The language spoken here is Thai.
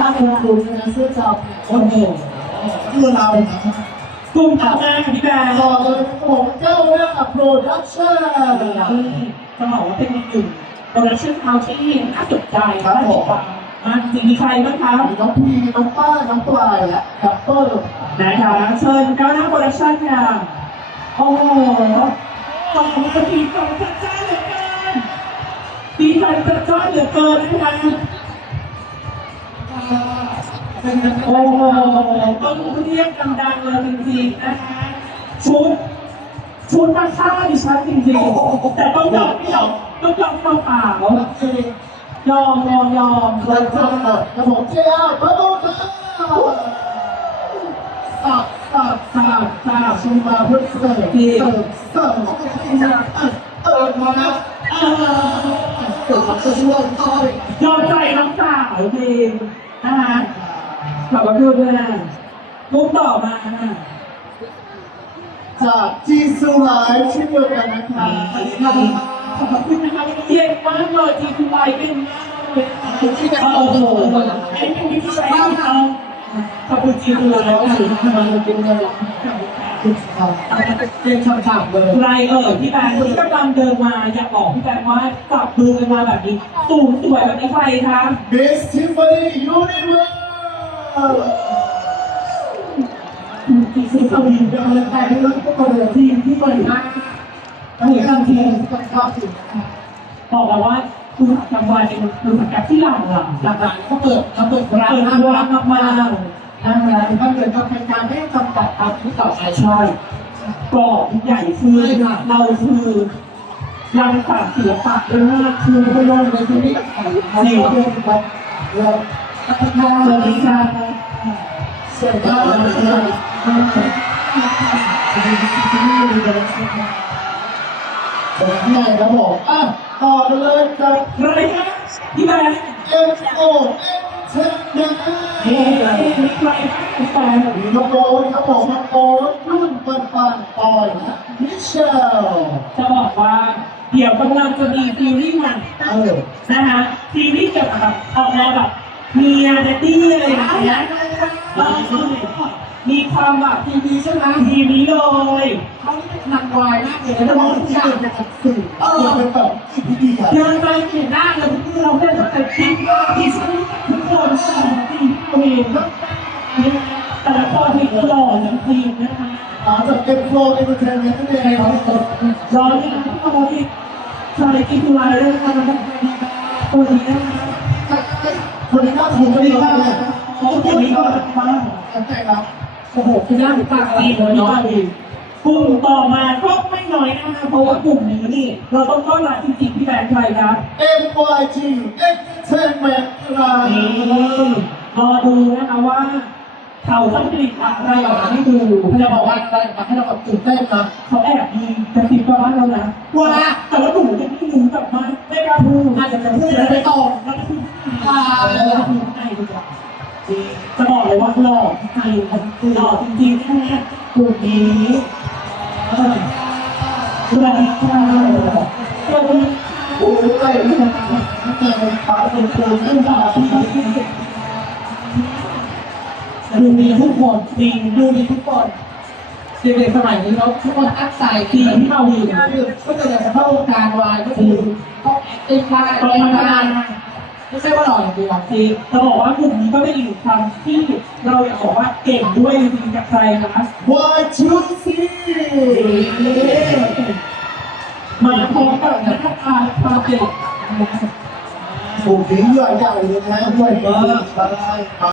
ถ้าคุณคุณนะเสื้อจอบโอ้โหคือเราครับกลุ่มต่อมาค่ะพี่แบร์ต่อเลยผมเจ้าเรื่องโปรดักชั่นจะบอกว่าเป็นอีกหนึ่งโปรดักชั่นเฮาที่น่าสนใจและน่าติดตามมาจริงมีใครบ้างคะมีน้องพีน้องป้าน้องปลายและแอปเปิ้ลนะคะเชิญก้าวหน้าโปรดักชั่นค่ะโอ้โหต่อมาทีสอจัดจ้านเหลือเกินดีใจจัดจ้านเหลือเกินนะคะเป็นกัน โอ้โหต้องเรียกดังๆเลยจริงๆนะคะชุดชุดมาฆ่าดิฉันจริงๆ แต่ต้องยอมไม่ยอมต้องยอมเข้าป่าวยอมยอมยอมเคยเจอกับผมเจ้าพระบุตรสับสับทราบทราบชูมาเพื่อเสิร์ฟเสิร์ฟเสิร์ฟเออมาแล้วเกิดมาช่วยต่อยยอมใจน้องสาวจริงนะคะ ขอบพระคุณด้วยมุกต่อมาค่ะ จากจีซูไลฟ์เช่นเดียวกันนะครับขอบคุณนะคะเย็นมากเลยจีคุณไลเป็นมากเลยที่จะโอ้เอาโหโอ้โหไอ้ผู้ที่ใช้ทำขอบคุณจีคุณไลแล้วค่ะถึงมันเป็นเงินเป็นคำถามเลยใครเอ่ยพี่แบงค์ที่กำลังเดินมาอยากบอกพี่แบงค์ว่าจับมือกันมาแบบนี้ สูงสวยแบบนี้ใครคะ Miss Tiffany Universe ทีมที่สวีเดินไปที่รถก็เดินทีมที่สวยมากอันนี้การทีมก็ชอบอยู่นะครับอกแล้วว่าคุณรางหวัลเป็นคุณสังกัดที่หลังหลังหลักๆเขาเปิดเขาเปิดร้านเปิดร้านมากมากทางร้านเขาเกิดกับการไม่จำกัดตามที่ต่อไปใช่กรอบใหญ่คือเราคือรังสรรค์ศิลปะเป็นว่าคือไม่ยอมเลยที่นี่เขาเปิดแบบเราพัฒนา สวัสดีค่ะเสร็จแล้วผมใหญ่ครับผมอะต่อไปเลยกับใครคะพี่แบงค์ M O N เทนนะเฮ้ยใครคะพี่แบงค์มีน้องโบนครับผมน้องโบนรุ่นปันปันปอยนะมิเชลจะบอกว่า เดี๋ยวกำลังจะมีซีรีส์ใหม่เออนะคะซีรีส์เกี่ยวกับแบบออกแนวแบบ มียเดตตี้อะไรอย่างเงี้ยเออมีความแบบทีวีใช่ไหมทีนี้เลยเขานี่เป็นนางวายมากเลยนะมองทุกอย่างเป็นแบบสื่อเออเป็นแบบอีพีดีอะเดินไปเห็นหน้าเลยที่เราได้ตั้งแต่คิดว่าที่ฉันทุกคนจริงตัวเองแต่ละคนนี่หล่อจริงๆนะคะอ๋อจากเอ็มโฟเอ็นเตอร์เทนเมนต์นั่นเองครับรอที่ทุกคนที่ชายกินทุลายด้วยนะคะมันต้องไปดีนตัวนี้นะ คะคนนี้น่าถูกดีมากเลยคนนี้ก็มากใช่ครับโอ้โหคือน่าติดตามดีเลยน้อยกลุ่มต่อมาก็ไม่น้อยนะคะเพราะว่ากลุ่มนี้นี่ เราต้องต้อนรับจริงๆที่แบรนด์ไทยครับเอ็มวายจีเอ็นเตอร์เทนเมนต์ครับนี่รอดูนะคะว่าเขาต้องผลิตอะไรออกมาให้ดูจะบอกว่าอะไรมาให้เราแบบตื่นเต้นนะเขาแอบมีกระซิบกับบ้านเรานะว่าแต่ว่าหนูจะไม่รู้กลับมาไม่กล้าพูดอาจจะพูดแล้วไม่ตรงแล้วก็พูดอ่าแล้วพูดไทยดีกว่า จะบอกเลยว่าหล่อไทยหล่อจริงๆแค่กลุ่มนี้สวัสดีค่ะสวัสดีโอ้ยไปที่มันเกิดปากเป็นคนเรื่องราวที่ดูดีทุกคนจริงดูดีทุกคนเด็กๆสมัยนี้เราทุกคนตั้งใจจริที่งที่เราดีนะก็จะอยากจะเข้าวงการวายก็คือต้องแอคติ้งได้ต้อนเล่นนั้ ได้นไม่ใช่ว่าหล่ออย่างเดียวจริงจะบอกว่ากลุ่มนี้ก็เป็นอีกคำที่เราอยากบอกว่าเก่งด้วยจริงๆกับใครคะวายชูซีมาพร้อมกับนักการความเก่งโอ้โหใหญ่ใหญ่เลยนะใหญ่มาก